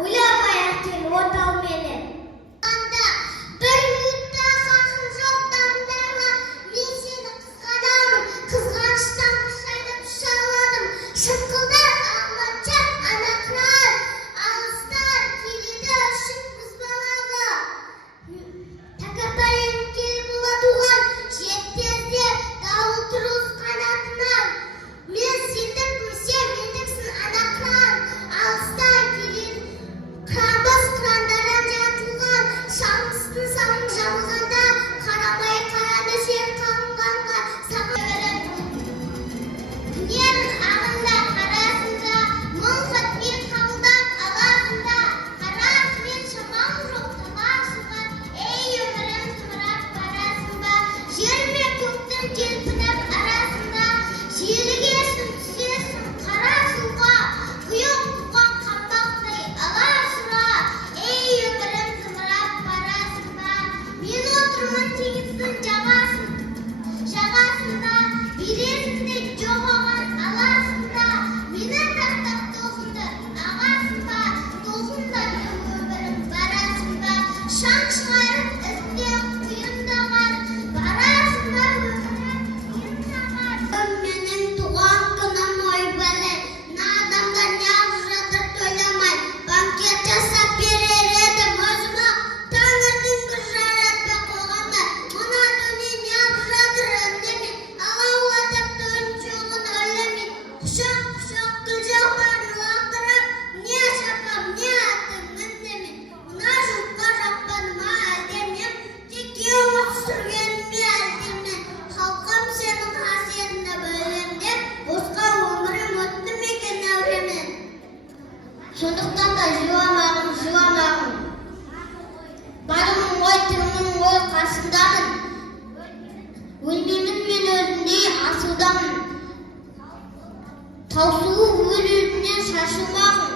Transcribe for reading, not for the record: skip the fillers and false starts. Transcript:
ойламай әкел отау менен. Бір минутта хақым жоқ дамдарға, мен сені қызғанамын, қызғаныштан құшайдып шағладым. Шыққылдар алматша ана қыран, алыстан келеді үшін бұзбалағы. Тәкаппарен келіп ұлатуған, жеттерде дауыл тұрғыз қанатынан. Мен сендік мүсем, мендіксін ана қыран, алыстан келеді қыранбас қырандардан жатылған. Шамыстың самың жабылғанда, қарамай қарады жер қаңғанға. Күнерің ағында қарасында, мың хатпен қабылдап аласында. Қарасымен шамаң жоқ табақшыға, ей өмірім зымырап барасың ба? Жер мен көктің желпініп арасында, желігесің түсесің қара суға, құйық туған қаңбақтай аласұра, ей өмірім зымырап барасың ба? Мен отырмын теңіздің жағасында, бересіңдей жоғаған аласында. Мені тастап толқынды ағасың ба? Толқындай өмірім барасың ба? Шаң шығарып ізден құйындаған, барасың ба өмірім сен саған? Менің туған күнім ой бәле, адамдар неғып жатыр тойламай. Банкет жасап берер едім өзіме, тәңірдің бір жаратпай қойғанда. Мына дүние неғып жатыр үндемей, алаулатып түн жоғын өлемей. Құшақ гүл жапырағын лақтырып, не шапам, не атым үндемей. Мына жұртқа жақпадым ма әлде мен, тек еуіп сүргенім әлде мен. Халқым сенің қасиетіңді білем деп, босқа өмірім өтті мекен әуремен. Сондықтан да жыламағын. Барымын ғой, тірімін ғой, қасындамын. Өлмеймін мен өзіндей асылдамын. Таусылу өлерінен шашылмағын.